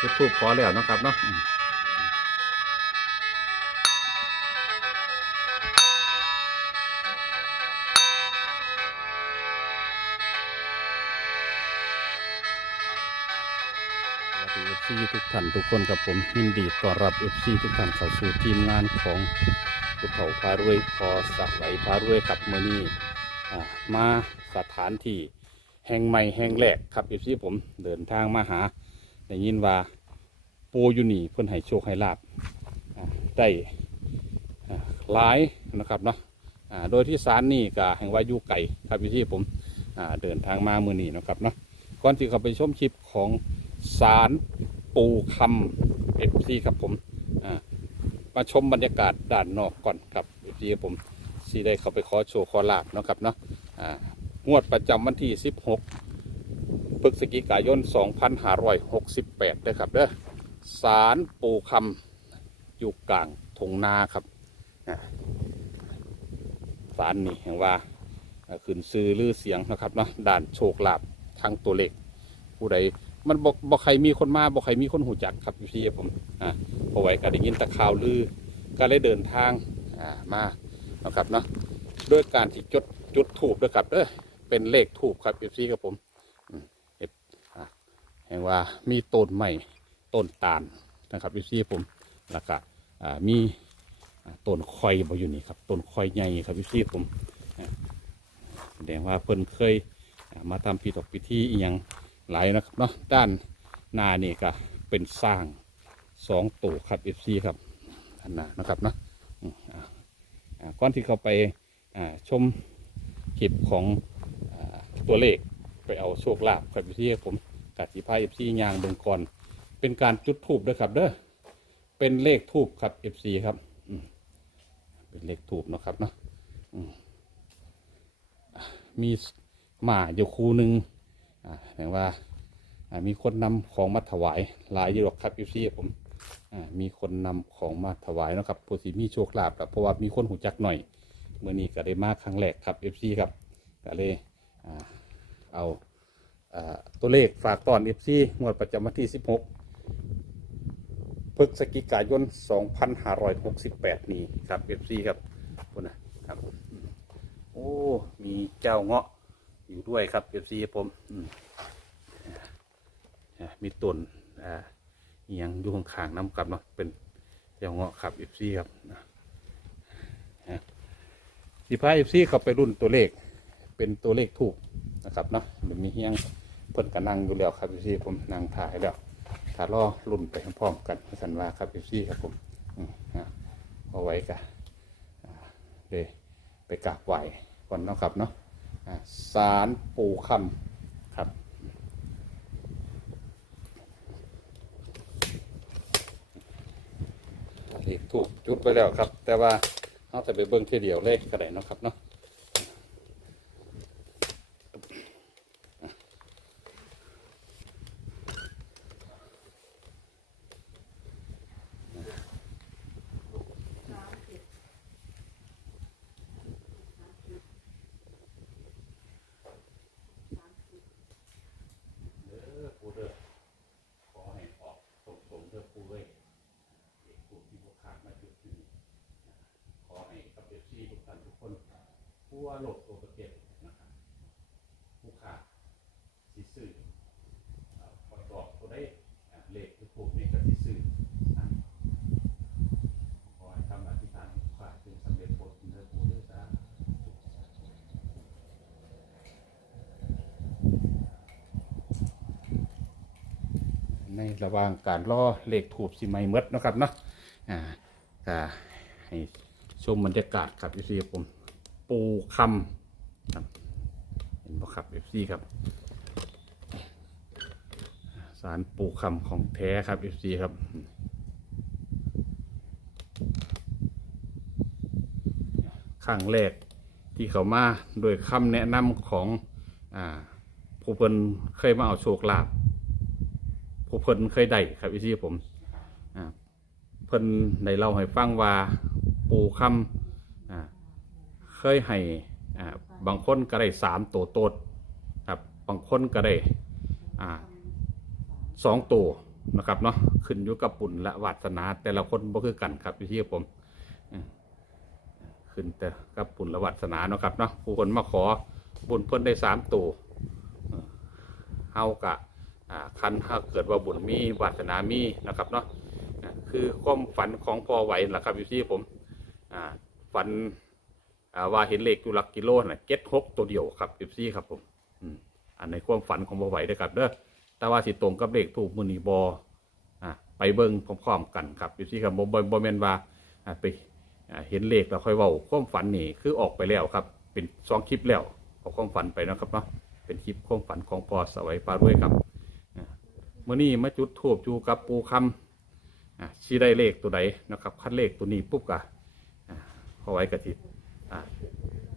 จุดทูบขอแล้วนะครับเนาะเอฟซีทุกท่านทุกคนกับผมยินดีต้อนรับเอฟซีทุกท่านเข้าสู่ทีมงานของพุทธเถาพารวยพอสักไหลพารวยกับเมือนี้มาสถานที่แห่งใหม่แห่งแรกครับเอฟซีผมเดินทางมาหา ได้ยินว่าปูอยู่นี่เพิ่นให้โชคให้ลาบได้อ่หลายนะครับเนาะโดยที่ศาลนี่ก็แห่งว่ายู่ไก่ครับเอฟซีผมเดินทางมามือนี้นะครับเนาะก่อนที่เขาไปชมคลิปของศาลปูคำเอฟซีครับผมมาชมบรรยากาศด้านนอกก่อนครับที่ผมสีได้เข้าไปขอโชว์ขอลาบนะครับเนาะงวดประจำวันที่ 16 พฤศจิกายน 2568นะครับเด้อสารปูคำอยู่กลางทงนาครับสารนี่เห็นว่าขึ้นซื้อลือเสียงนะครับเนาะด้านโชคลาภทางตัวเลขผู้ใดมันบอกบอกใครมีคนมาบอกใครมีคนหูจักครับพี่ผมอ่าพอไหวก็ได้ยินตะข่าวลือก็เลยเดินทางอ่ามานะครับเนาะด้วยการที่จุดจุดถูกด้วยครับเด้อเป็นเลขถูกครับเอฟซีกับผม แห่งว่ามีต้นใหม่ต้นตาลนะครับเอฟซีผมแล้วก็มีต้นคอยบอยู่นี่ครับต้นคอยใหญ่ครับเอฟซีผมแสดงว่าเพิ่นเคยมาทำพิธีพิธีอีหยังหลายนะครับเนาะด้านหน้านี่ก็เป็นสร้างสองตัวครับ FC ครับอันน่ะนะครับเนาะาอ่าก่อนที่เขาไปอชมคลิปของอตัวเลขไปเอาโชคลาภครับ FC ผม กัดสีพาย FC ยางเบิงก่อน เป็นการจุดทูบด้วยครับ เด้อเป็นเลขทูบครับ FC ครับเป็นเลขทูบนาะครับเนาะมีหมาอยู่คู่หนึ่งแปลว่ามีคนนำของมาถวายหลายอยู่หรอกครับยูซี่ผมมีคนนำของมาถวายนะครับผู้สิมีโชคลาภครับเพราะว่ามีคนหูจักหน่อยเมื่อนี้ก็ได้มาครั้งแรกครับเอฟซีครับก็เลยอ่เอา ตัวเลขฝากตอนเอฟซีงวดประจำวันที่ 16พฤศจิกายน 2568 นี้ครับเอฟซีครับคนนะครับ โอ้ มีเจ้าเงาะอยู่ด้วยครับเอฟซีผมอืมอะมีต้นอ่ายังอยู่ข้างๆน้ำกับเนาะเป็นเจ้าเงาะครับเอฟซีครับนะสีพาเอฟซีเขาไปรุ่นตัวเลขเป็นตัวเลขถูกนะครับเนาะมันมีเฮียง พิ่นกันนั่งอยู่แล้วครับเอฟซีผมนั่งถ่ายแล้วถ้ารอรุ่นไปพร้อมกันสันว่าครับเอฟซีครับผมเอาไว้กันเลยไปกราบไหว้ก่อนเนาะครับเนาะสารปูคำครับเลขถูกจุดไปแล้วครับ แต่ว่าเราจะไปเบิ้งทีเดียวเลขก็ได้เนาะครับเนาะเด้อปูเด้อขอให้ออกตรงๆเด้อปูเว้ย เด็กกลุ่มที่พวกขาดมาจุดที่นี่ขอให้กับเอฟซีทุกท่านทุกคน ผู้ว่าโลกตัวประเทศนะครับผู้ขาดสิซื้ออ่าประกอบตัวได้อ่าเลขที่พวกนี้ก็สิซื้ออ่าขอให้ทำอธิษฐานผู้ขาดถึงสำเร็จผลเนื้อผู้เด้วยซะในระหว่างการรอเลขถูกสิไม่เมดนะครับเนาะอ่าก็ให้ชมบรรยากาศครับเอฟซีผม ปูคำครับเห็นบ่ครับเอฟซีครับสารปูคำของแท้ครับเอฟซีครับครั้งแรกที่เขามาโดยคำแนะนำของอ่าผู้เพิ่นเคยมาเอาโชคลาภผู้เพิ่นเคยได้ครับพี่ผมเพิ่นได้เล่าให้ฟังว่าปูคำ เคยให้อ่าบางคนก็ได้สามตัวโตดครับบางคนก็ได้อ่าสองตัวนะครับเนาะขึ้นอยู่กับบุญและวาสนาแต่ละคนบ่คือกันครับพี่ที่ผมขึ้นแต่กับบุญและวาสนาเนาะครับเนาะผู้คนมาขอบุญเพิ่นได้สามตัวเฮากะคันถ้าเกิดว่าบุญมีวาสนามีนะครับเนาะคือความฝันของพ่อไหวแหละครับพี่ที่ผมฝัน อ่าว่าเห็นเลขอยู่หลักกิโลน่ะเก็ตหกตัวเดียวครับพี่ที่ครับผมอืมอันในความฝันของพ่ไหวเด้อครับเด้อแต่ว่าสิตรงกับเลขถูกมือนีบอ่าไปเบิ่งพร้อมๆกันครับอยู่ที่ครับบ่บ่บ่แม่นว่าอ่าไปอ่าเห็นเลขแล้วค่อยเว้าความฝันนี่คือออกไปแล้วครับ เป็นสองคลิปแล้วเอาความฝันไปนะครับเนาะเป็นคลิปความฝันของพอสวัยปาด้วยครับอ่ามื่อนี้มาจุดทูบอยู่กับปูคำอ่าชี้ได้เลขตัวใดนะครับ คัดเลขตัวนี้ปุ๊บกะอ่าพอไว้กระทิอ่า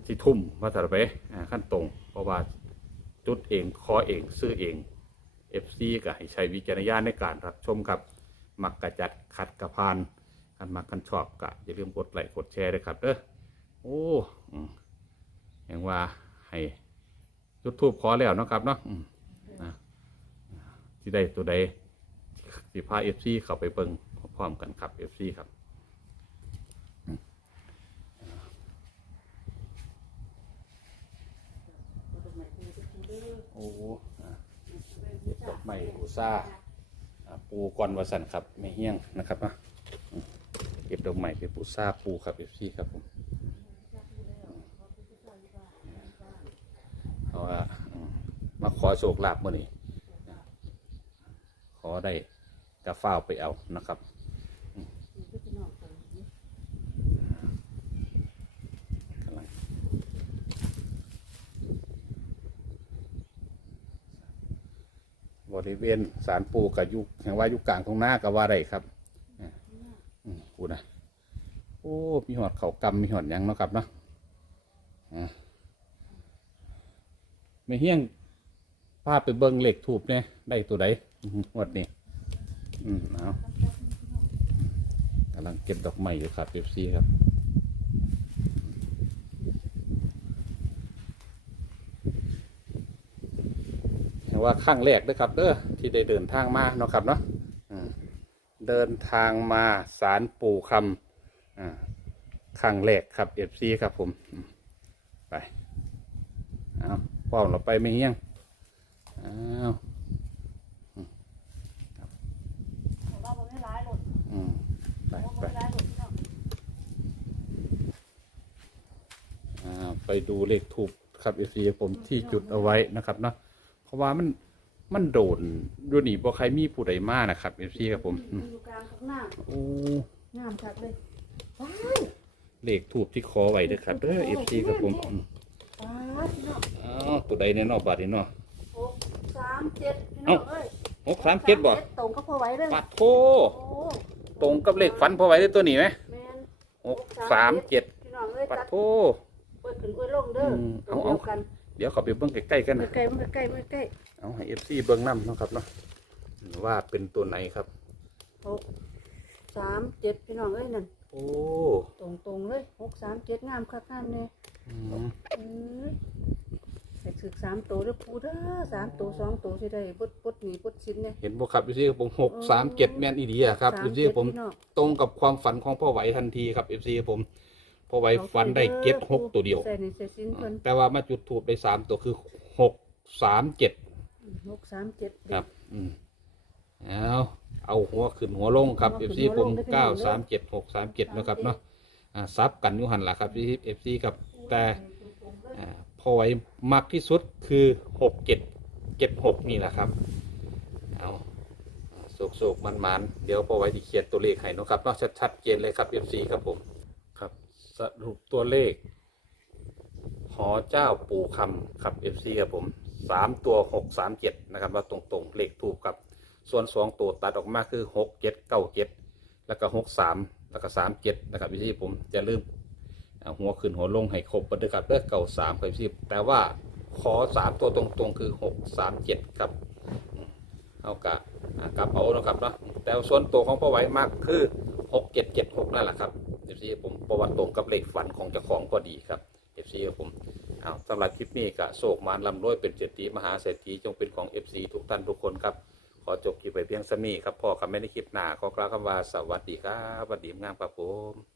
ที่ทุ่มว่าถัดไปอ่าขั้นตรงเพราะว่าจุดเองคอเองซื้อเอง FC ก็ให้ใช้วิจารณญาณในการรับชมครับ มักกระจัดขัดกระพานกันมักกันชอบก็อย่าลืมกดไลค์กดแชร์ด้วยครับเด้อโอ้อย่างว่าให้ยุดทูบขอแล้วนะครับเนาะนะที่ได้ตัวใดสิพา FC เข้าไปเบิ่งพร้อมกันครับ FC ครับ โอเก็บดอกไม้ปูซาปูกอนวสันครับไม่เฮี้ยงนะครับนะเก็บดอกไม้เป็นปูซาปูครับเอฟซีครับผมเพราะว่ามาขอโชคลาภมื่อนี้ขอได้กระฟ้าไปเอานะครับอืมกำลัง บ ริเวณสารปูกับยุคแห่งว่ายุคกลางตรงหน้ากับว่าไรครับอืมกูนะโอ้มีหอดเขากำมีหอดหยังเนาะครับเนาะอ่าไม่เฮี้ยงพาไปเบิ้งเหล็กถูบเนี่ยได้ตัวใดอื้อหือหวดนี่อืมเอากำลังเก็บดอกไม้อยู่ครับเอฟซีครับ เห็น ว่าข้างแรกนะครับเด้อที่ได้เดินทางมาเนาะครับเนาะเดินทางมาสารปู่คำข้างแรกครับเอฟซีครับผมไปเอาป้อมเราไปไม่เฮี้ยงเอาได้หมไปไปได้หลายหลดพี่น้องอ่าไปดูเลขถูกครับเอฟซีผมที่จุดเอาไว้นะครับเนาะ ราะว่ามันมันโดนดูนี่บ่ใครมีผู้ใดมานะครับเอฟซีครับผมอืมอยู่กลางข้างหน้าโอ้งามคักเลยว้ายเลขถูกที่คอไว้เด้อครับเด้อเอฟซีครับผมอืมว้าพี่น้องอ้าวตัวใดเนี่ยเนอกบาทนี่เนาะ หกสามเจ็ดพี่น้องเอ้ยหกสามเจ็ดบ่ตรงก็พอไหว้เลยปัดโทโอ้ตรงกับเลขฝันพอไว้ได้ตัวนี้ไหมแมนหกสามเจ็ดพี่น้องเอ้ยปัดตัดโท เปิดขึ้นเปิดลงเด้ออืมตรเอางเอาเดียวกัน เดี๋ยวเขาไปเบิ้งใกล้ๆกันมืนะอใกล้มือใกล้มือใกล้เอาให้เอฟซีเบิ้งน้ำเนาะครับเนาะว่าเป็นตัวไหนครับ หกสามเจ็ดพี่น้องเอ้ยนั่นโอ้ตรงตรงๆเลยหกสามเจ็ดงามคักงามเนี่ยอืมเอ้ยใส่ถึกสามตัวเด้อปูเด้อสามตัวสองตัวสิได้ปดปดหนีปดชิ้นเนี่ยเห็นบ่ครับเอฟซีผมหกสามเจ็ดแม่นอีดีอะครับเอฟซีผมพี่น้องตรงกับความฝันของพ่อไหวทันทีครับเอฟซีผม พ่อไหวฝันได้เก็ตหกตัวเดียว ใส่ในใส่สิ้นเพิ่นแต่ว่ามาจุดถูกได้สามตัวคือหกสามเจ็ดหกสามเจ็ดครับ อืมเอาเอาหัวขึ้นหัวลงครับเอฟซีผมเก้าสามเจ็ดหกสามเจ็ดนะครับเนาะอ่าซับกันอยุหันล่ะครับเอฟซีครับแต่อ่าพอไว้มากที่สุดคือหกเจ็ดเจ็ดหกนี่แหละครับ เอาโศกโศกมันมันๆ เดี๋ยวพอไว้ที่เขียนตัวเลขให้เนาะครับเนาะชัดๆเจนเลยครับเอฟซีครับผมครับ สรุปตัวเลข หอเจ้าปู่คำครับเอฟซีครับผมสามตัวหกสามเจ็ดนะครับว่าตรงๆเลขถูกครับ ส่วนสองตัวตัดออกมาคือหกเจ็ดเก้าเจ็ดแล้วก็หกสามแล้วก็สามเจ็ดนะครับพี่ผมจะลืมหัวขึ้นหัวลงให้ครบไปด้วยครับเด้อเก้าสามครับพี่แต่ว่าขอสามตัวตรงๆคือหกสามเจ็ดครับเอากะกลับเอานะครับเนาะแต่ส่วนตัวของพ่อไหวมากคือหกเจ็ดเจ็ดหกนั่นแหละครับ เอฟซีผมประวัติตรงกับเลขฝันของเจ้าของก็ดีครับเอฟซีผมเอาสำหรับคลิปนี้ก็โศกมานลำรวยเป็นเศรษฐีมหาเศรษฐีจงเป็นของเอฟซีทุกท่านทุกคนครับ ขอจบคลิปไปเพียงสมีครับพ่อคำไม่ได้คลิปหน้าขอกล่าวคำว่าสวัสดีครับสวัสดีงามครับผม